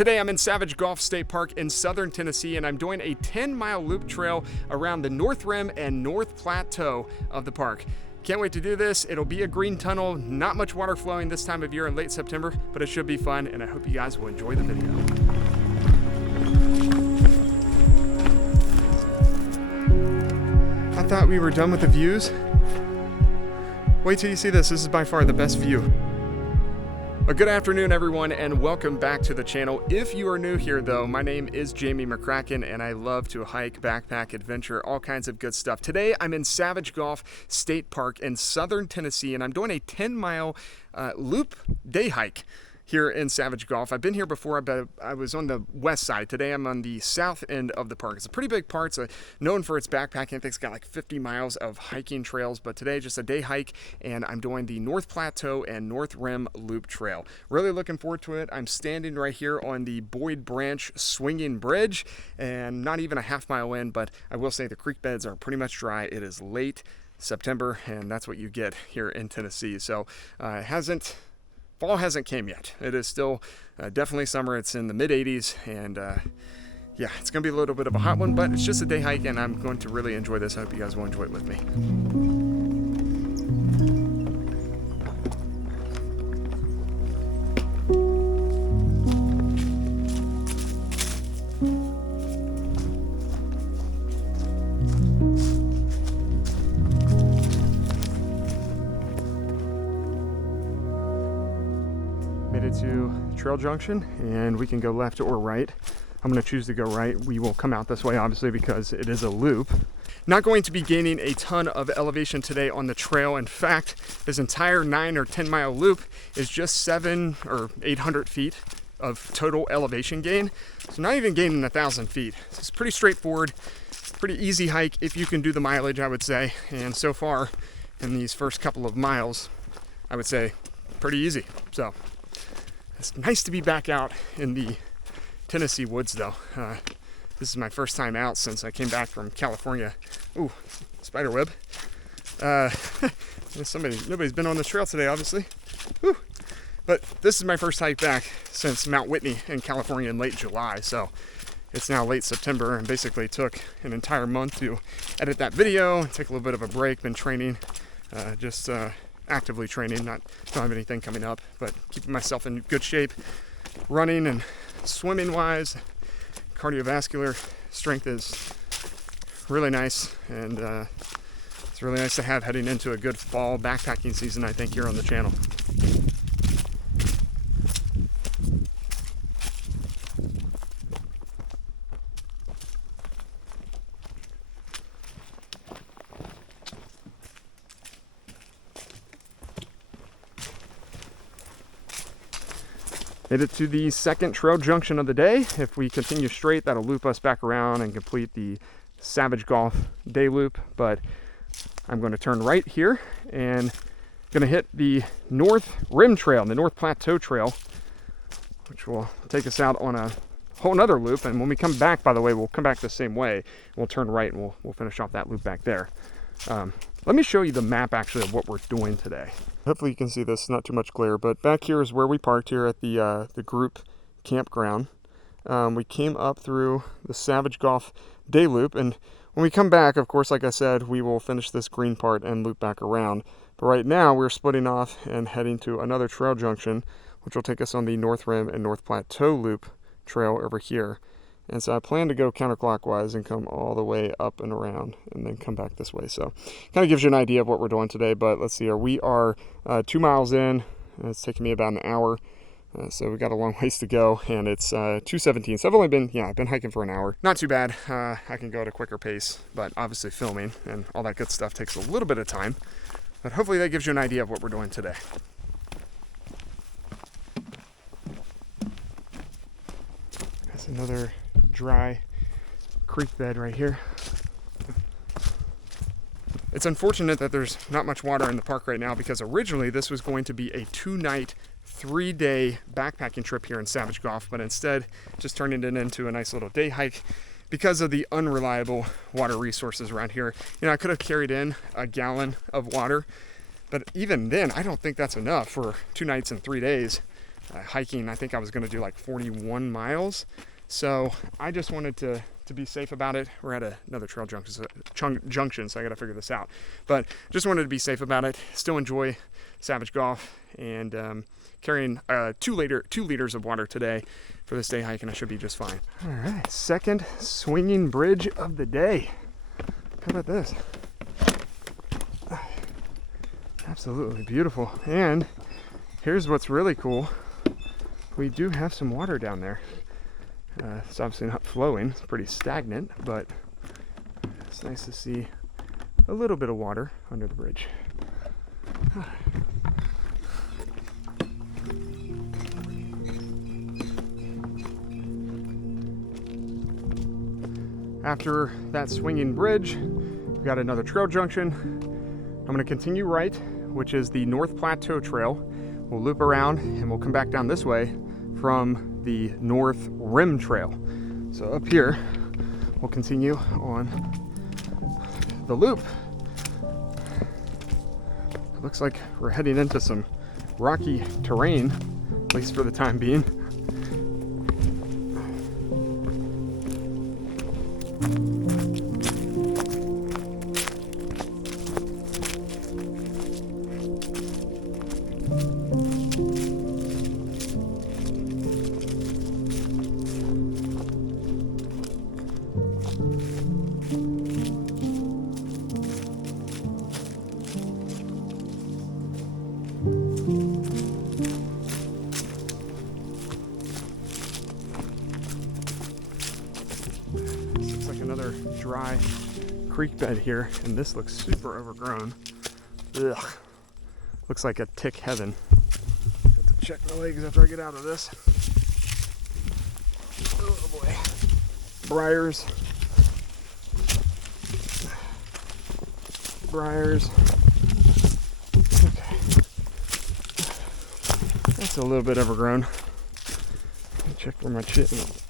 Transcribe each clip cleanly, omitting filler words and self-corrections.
Today I'm in Savage Gulf State Park in southern Tennessee, and I'm doing a 10-mile loop trail around the north rim and north plateau of the park. Can't wait to do this. It'll be a green tunnel, not much water flowing this time of year in late September, but it should be fun, and I hope you guys will enjoy the video. I thought we were done with the views. Wait till you see this. This is by far the best view. Well, good afternoon, everyone, and welcome back to the channel. If you are new here, though, my name is Jamie McCracken, and I love to hike, backpack, adventure, all kinds of good stuff. Today, I'm in Savage Gulf State Park in southern Tennessee, and I'm doing a 10-mile loop day hike here in Savage Gulf. I've been here before, but I was on the west side. Today I'm on the south end of the park. It's a pretty big park. It's known for its backpacking. I think it's got like 50 miles of hiking trails, but today just a day hike, and I'm doing the North Plateau and North Rim Loop Trail. Really looking forward to it. I'm standing right here on the Boyd Branch Swinging Bridge, and not even a half mile in, but I will say the creek beds are pretty much dry. It is late September, and that's what you get here in Tennessee. So fall hasn't came yet. It is still definitely summer. It's in the mid 80s, and yeah, it's gonna be a little bit of a hot one, but it's just a day hike, and I'm going to really enjoy this. I hope you guys will enjoy it with me. Made it to Trail Junction, and we can go left or right. I'm going to choose to go right. We will come out this way, obviously, because it is a loop. Not going to be gaining a ton of elevation today on the trail. In fact, this entire 9 or 10 mile loop is just 700 or 800 feet of total elevation gain. So not even gaining 1,000 feet. So it's pretty straightforward, pretty easy hike if you can do the mileage, I would say. And so far in these first couple of miles, I would say pretty easy. So it's nice to be back out in the Tennessee woods, though. This is my first time out since I came back from California. Ooh, spider web. Nobody's been on this trail today, obviously. Whew. But this is my first hike back since Mount Whitney in California in late July. So it's now late September, and basically took an entire month to edit that video and take a little bit of a break. Been training, actively training, don't have anything coming up, but keeping myself in good shape, running and swimming wise. Cardiovascular strength is really nice, and it's really nice to have heading into a good fall backpacking season, I think, here on the channel. Made it to the second trail junction of the day. If we continue straight, that'll loop us back around and complete the Savage Gulf day loop. But I'm going to turn right here and going to hit the North Rim Trail, the North Plateau Trail, which will take us out on a whole nother loop. And when we come back, by the way, we'll come back the same way. We'll turn right, and we'll finish off that loop back there. Let me show you the map, actually, of what we're doing today. Hopefully you can see this, not too much glare, but back here is where we parked here at the group campground. We came up through the Savage Gulf day loop, and when we come back, of course, like I said, we will finish this green part and loop back around. But right now, we're splitting off and heading to another trail junction, which will take us on the North Rim and North Plateau loop trail over here. And so I plan to go counterclockwise and come all the way up and around and then come back this way. So kind of gives you an idea of what we're doing today, but let's see here. We are 2 miles in. It's taking me about an hour. So we got a long ways to go, and it's 2:17. So I've been hiking for an hour. Not too bad. I can go at a quicker pace, but obviously filming and all that good stuff takes a little bit of time. But hopefully that gives you an idea of what we're doing today. That's another dry creek bed right here. It's unfortunate that there's not much water in the park right now, because originally this was going to be a 2-night, 3-day backpacking trip here in Savage Gulf, but instead just turning it into a nice little day hike because of the unreliable water resources around here. You know, I could have carried in a gallon of water, but even then, I don't think that's enough for 2 nights and 3 days. hiking. I think I was going to do like 41 miles. So I just wanted to be safe about it. We're at another trail junction, so I got to figure this out. But just wanted to be safe about it. Still enjoy Savage Golf, and carrying 2 liters of water today for this day hike, and I should be just fine. All right, second swinging bridge of the day. How about this? Absolutely beautiful. And here's what's really cool. We do have some water down there. It's obviously not flowing, it's pretty stagnant, but it's nice to see a little bit of water under the bridge. After that swinging bridge, we've got another trail junction. I'm going to continue right, which is the North Plateau Trail. We'll loop around and we'll come back down this way from the North Rim Trail. So up here, we'll continue on the loop. It looks like we're heading into some rocky terrain, at least for the time being. Another dry creek bed here, and this looks super overgrown. Ugh. Looks like a tick heaven. Have to check my legs after I get out of this. Oh boy. Briars. Okay. That's a little bit overgrown. Check for my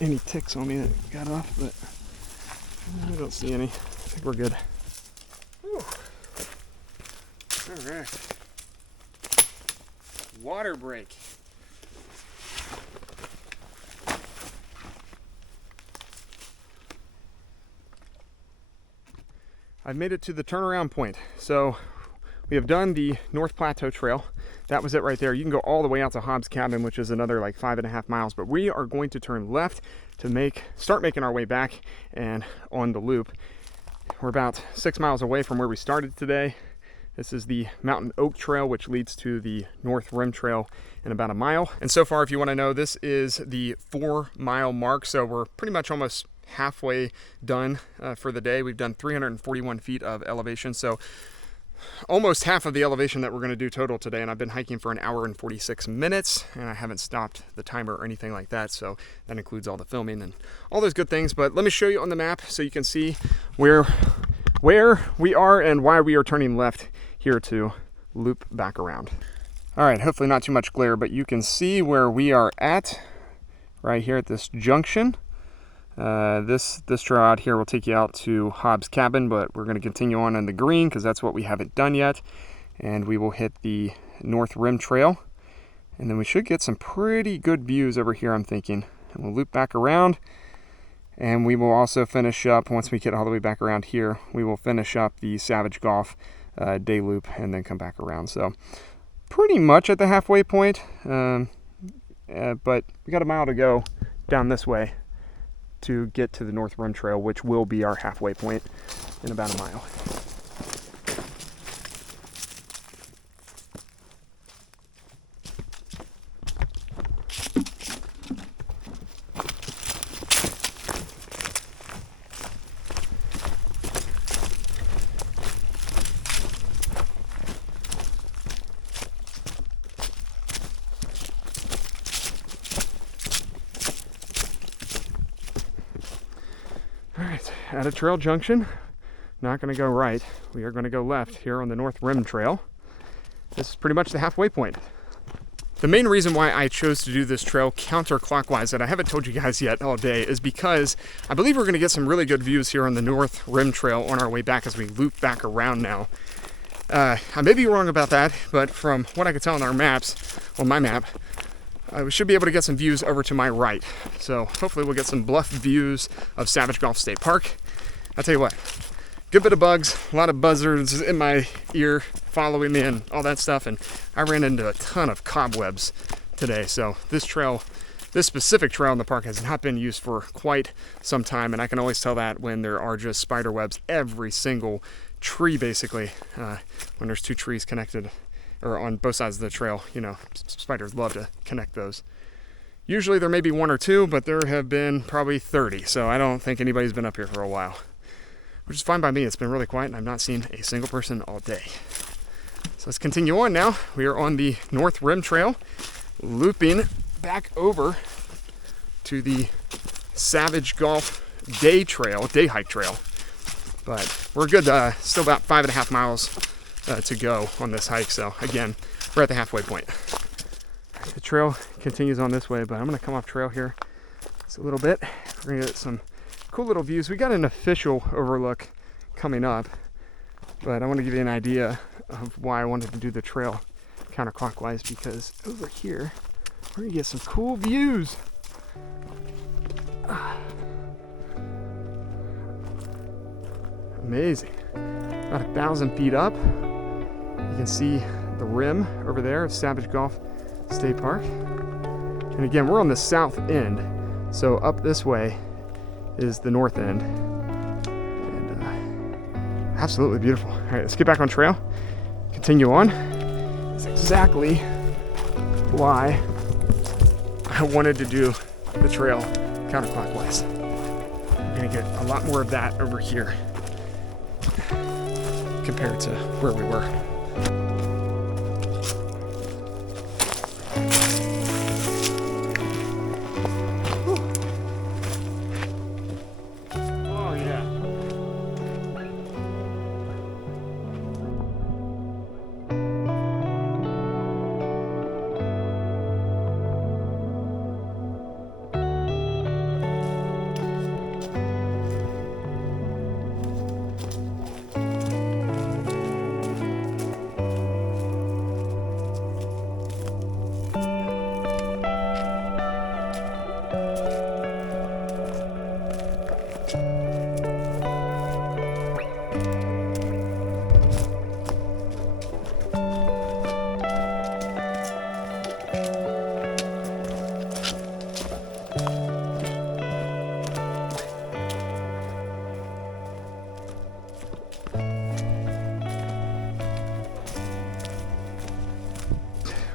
any ticks on me that got off, but I don't see any. I think we're good. Whew. All right. Water break. I've made it to the turnaround point. So we have done the North Plateau Trail. That was it right there. You can go all the way out to Hobbs Cabin, which is another like 5.5 miles, but we are going to turn left to start making our way back and on the loop. We're about 6 miles away from where we started today. This is the Mountain Oak Trail, which leads to the North Rim Trail in about a mile. And so far, if you want to know, this is the 4-mile mark. So we're pretty much almost halfway done for the day. We've done 341 feet of elevation. So almost half of the elevation that we're going to do total today, and I've been hiking for 1 hour and 46 minutes, and I haven't stopped the timer or anything like that, so that includes all the filming and all those good things. But let me show you on the map so you can see where we are and why we are turning left here to loop back around. All right, hopefully not too much glare, but you can see where we are at right here at this junction. This trail out here will take you out to Hobbs Cabin, but we're going to continue on in the green because that's what we haven't done yet. And we will hit the North Rim Trail. And then we should get some pretty good views over here, I'm thinking. And we'll loop back around. And we will also finish up, once we get all the way back around here, we will finish up the Savage Golf Dayloop and then come back around. So pretty much at the halfway point. But we got a mile to go down this way to get to the North Rim Trail, which will be our halfway point in about a mile. All right, at a trail junction, not going to go right. We are going to go left here on the North Rim Trail. This is pretty much the halfway point. The main reason why I chose to do this trail counterclockwise that I haven't told you guys yet all day is because I believe we're going to get some really good views here on the North Rim Trail on our way back as we loop back around now. I may be wrong about that, but from what I could tell on our maps, on my map, we should be able to get some views over to my right. So hopefully we'll get some bluff views of Savage Gulf State Park. I'll tell you what, good bit of bugs, a lot of buzzards in my ear following me and all that stuff, and I ran into a ton of cobwebs today. So this specific trail in the park has not been used for quite some time, and I can always tell that when there are just spider webs every single tree, basically. When there's two trees connected or on both sides of the trail, you know, spiders love to connect those. Usually there may be one or two, but there have been probably 30, so I don't think anybody's been up here for a while, which is fine by me. It's been really quiet and I've not seen a single person all day. So let's continue on now. We are on the North Rim Trail, looping back over to the Savage Gulf Day Hike Trail. But we're good, still about 5.5 miles to go on this hike. So again, we're at the halfway point. The trail continues on this way, but I'm gonna come off trail here just a little bit. We're gonna get some cool little views. We got an official overlook coming up, but I want to give you an idea of why I wanted to do the trail counterclockwise, because over here we're gonna get some cool views. Amazing. About 1,000 feet up, you can see the rim over there of Savage Gulf State Park. And again, we're on the south end, so up this way is the north end. And absolutely beautiful. All right, let's get back on trail, continue on. That's exactly why I wanted to do the trail counterclockwise. We're gonna get a lot more of that over here compared to where we were. Oh yeah.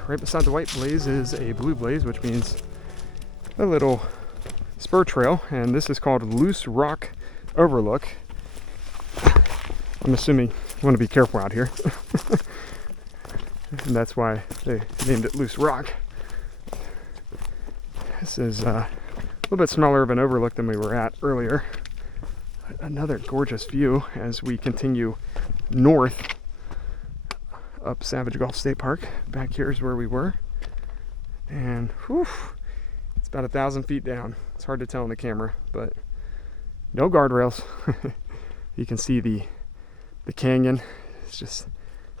Right beside the white blaze is a blue blaze, which means a little spur trail, and this is called Loose Rock Overlook. I'm assuming you want to be careful out here. And that's why they named it Loose Rock. This is a little bit smaller of an overlook than we were at earlier. Another gorgeous view as we continue north up Savage Gulf State Park. Back here is where we were, and whew, it's about 1,000 feet down. It's hard to tell in the camera, but no guardrails. You can see the canyon. It's just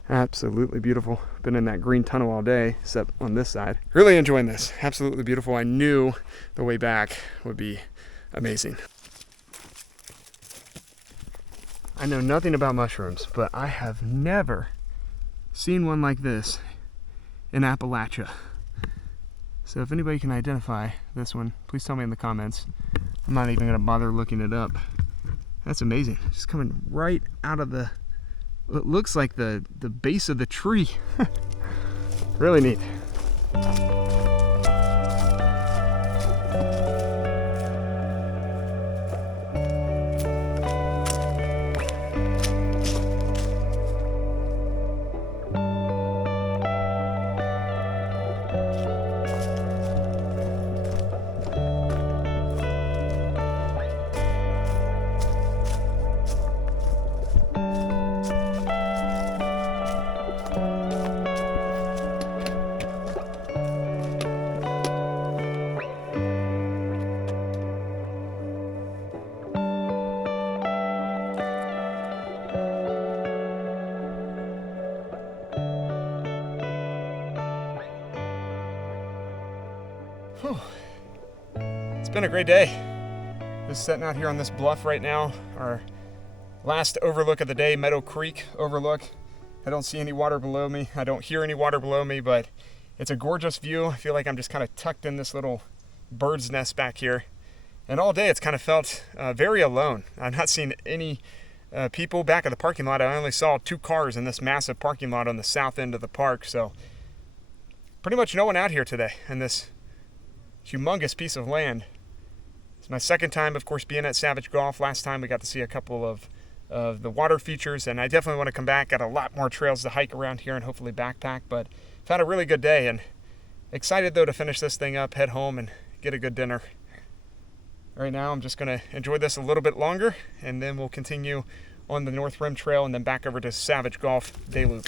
absolutely beautiful. Been in that green tunnel all day, except on this side. Really enjoying this. Absolutely beautiful. I knew the way back would be amazing. I know nothing about mushrooms, but I have never seen one like this in Appalachia. So if anybody can identify this one, please tell me in the comments. I'm not even gonna bother looking it up. That's amazing. Just coming right out of the, it looks like the base of the tree. Really neat. been a great day. Just sitting out here on this bluff right now. Our last overlook of the day, Meadow Creek overlook. I don't see any water below me. I don't hear any water below me, but it's a gorgeous view. I feel like I'm just kind of tucked in this little bird's nest back here. And all day it's kind of felt very alone. I've not seen any people back at the parking lot. I only saw 2 cars in this massive parking lot on the south end of the park. So pretty much no one out here today in this humongous piece of land. It's my second time, of course, being at Savage Golf. Last time we got to see a couple of the water features, and I definitely want to come back. Got a lot more trails to hike around here and hopefully backpack, but I've had a really good day and excited though to finish this thing up, head home and get a good dinner. Right now I'm just going to enjoy this a little bit longer, and then we'll continue on the North Rim Trail and then back over to Savage Golf Dayloop.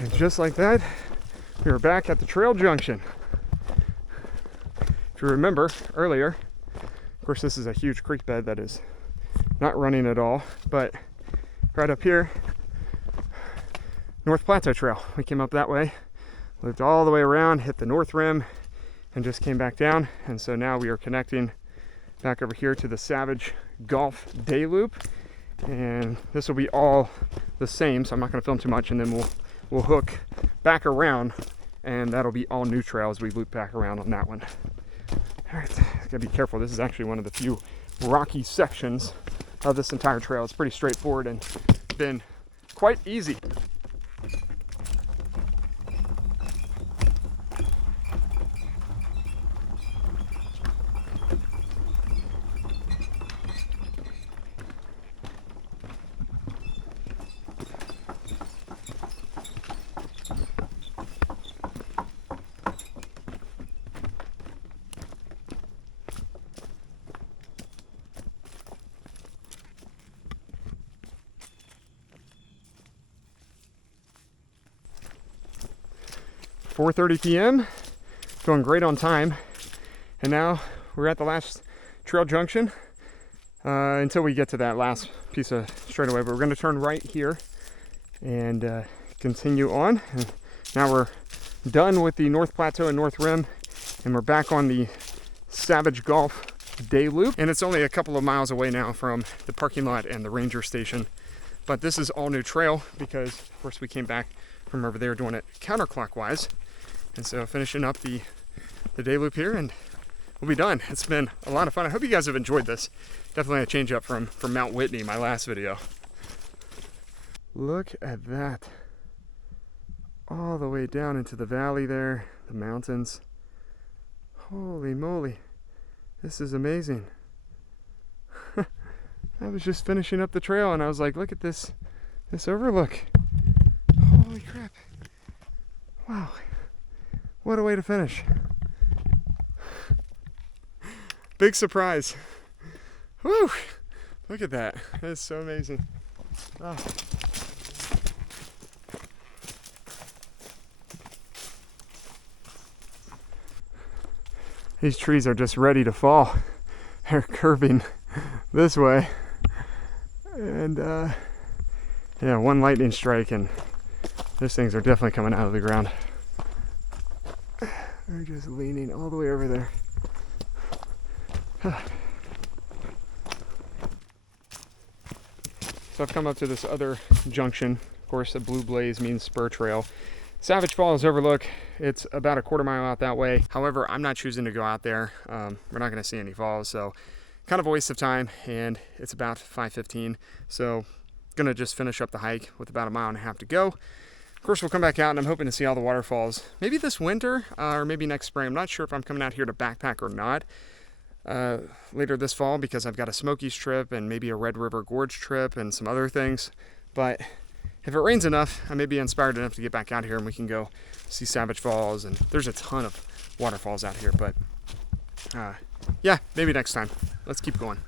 And just like that, we are back at the trail junction. If you remember earlier, of course this is a huge creek bed that is not running at all, but right up here, North Plateau Trail. We came up that way, looped all the way around, hit the North Rim, and just came back down. And so now we are connecting back over here to the Savage Golf Dayloop. And this will be all the same, so I'm not going to film too much, and then we'll hook back around, and that'll be all new trails. We loop back around on that one. All right, gotta be careful. This is actually one of the few rocky sections of this entire trail. It's pretty straightforward and been quite easy. .4:30 p.m. Going great on time, and now we're at the last trail junction until we get to that last piece of straightaway. But we're going to turn right here and continue on. And now we're done with the North Plateau and North Rim, and we're back on the Savage Golf Dayloop. And it's only a couple of miles away now from the parking lot and the ranger station. But this is all new trail because, of course, we came back from over there doing it counterclockwise. And so finishing up the day loop here, and we'll be done. It's been a lot of fun. I hope you guys have enjoyed this. Definitely a change up from Mount Whitney, my last video. Look at that. All the way down into the valley there, the mountains. Holy moly. This is amazing. I was just finishing up the trail and I was like, look at this overlook. Holy crap. Wow. What a way to finish. Big surprise. Woo! Look at that. That is so amazing. Oh. These trees are just ready to fall. They're curving this way. And yeah, one lightning strike and these things are definitely coming out of the ground. They're just leaning all the way over there. So I've come up to this other junction. Of course, a blue blaze means spur trail. Savage Falls Overlook, it's about a quarter-mile out that way. However, I'm not choosing to go out there. We're not going to see any falls, so kind of a waste of time, and it's about 5:15. So going to just finish up the hike with about 1.5 miles to go. Of course, we'll come back out, and I'm hoping to see all the waterfalls maybe this winter or maybe next spring. I'm not sure if I'm coming out here to backpack or not later this fall, because I've got a Smokies trip and maybe a Red River Gorge trip and some other things. But if it rains enough, I may be inspired enough to get back out here and we can go see Savage Falls. And there's a ton of waterfalls out here, but yeah, maybe next time. Let's keep going.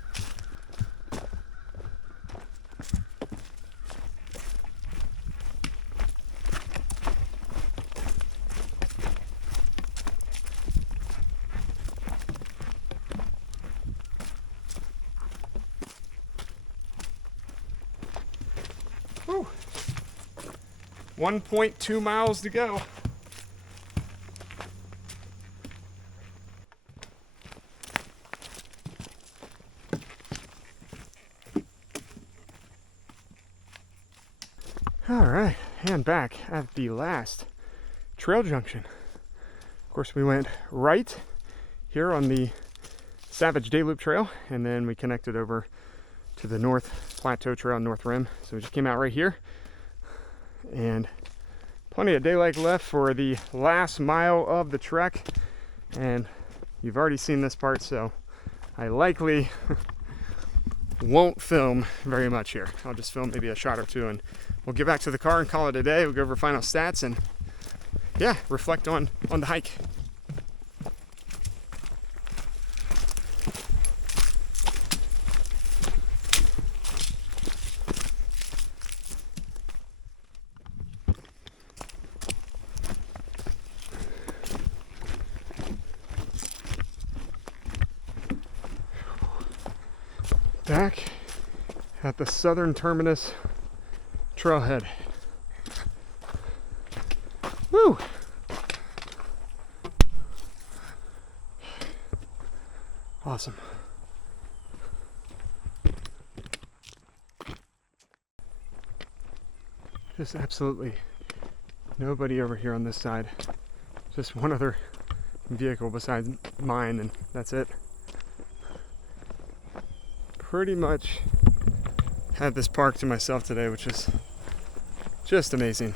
Whew. 1.2 miles to go. All right, and back at the last trail junction. Of course, we went right here on the Savage Dayloop Trail, and then we connected over to the North Plateau Trail, North Rim. So we just came out right here, and plenty of daylight left for the last mile of the trek. And you've already seen this part, so I likely won't film very much here. I'll just film maybe a shot or two, and we'll get back to the car and call it a day. We'll go over final stats and yeah, reflect on the hike. Back at the southern terminus trailhead. Woo! Awesome. Just absolutely nobody over here on this side. Just one other vehicle besides mine, and that's it. Pretty much had this park to myself today, which is just amazing.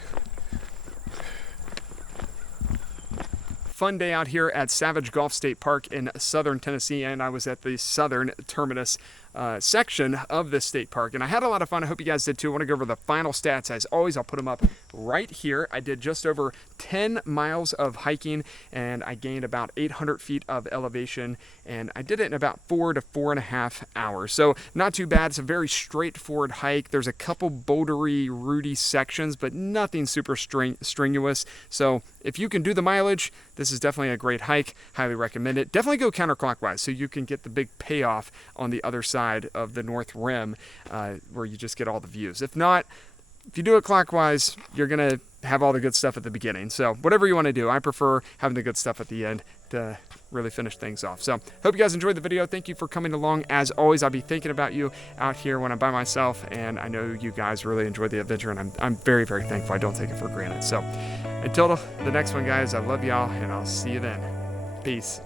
Fun day out here at Savage Gulf State Park in southern Tennessee, and I was at the southern terminus section of this state park, and I had a lot of fun. I hope you guys did too. I want to go over the final stats. As always, I'll put them up right here. I did just over 10 miles of hiking, and I gained about 800 feet of elevation, and I did it in about 4 to 4.5 hours. So not too bad. It's a very straightforward hike. There's a couple bouldery, rooty sections, but nothing super strenuous. So if you can do the mileage, this is definitely a great hike. Highly recommend it. Definitely go counterclockwise so you can get the big payoff on the other side of the North Rim, where you just get all the views. If not, if you do it clockwise, you're going to have all the good stuff at the beginning. So whatever you want to do, I prefer having the good stuff at the end to really finish things off. So hope you guys enjoyed the video. Thank you for coming along. As always, I'll be thinking about you out here when I'm by myself, and I know you guys really enjoyed the adventure, and I'm very, very thankful. I don't take it for granted. So until the next one, guys, I love y'all, and I'll see you then. Peace.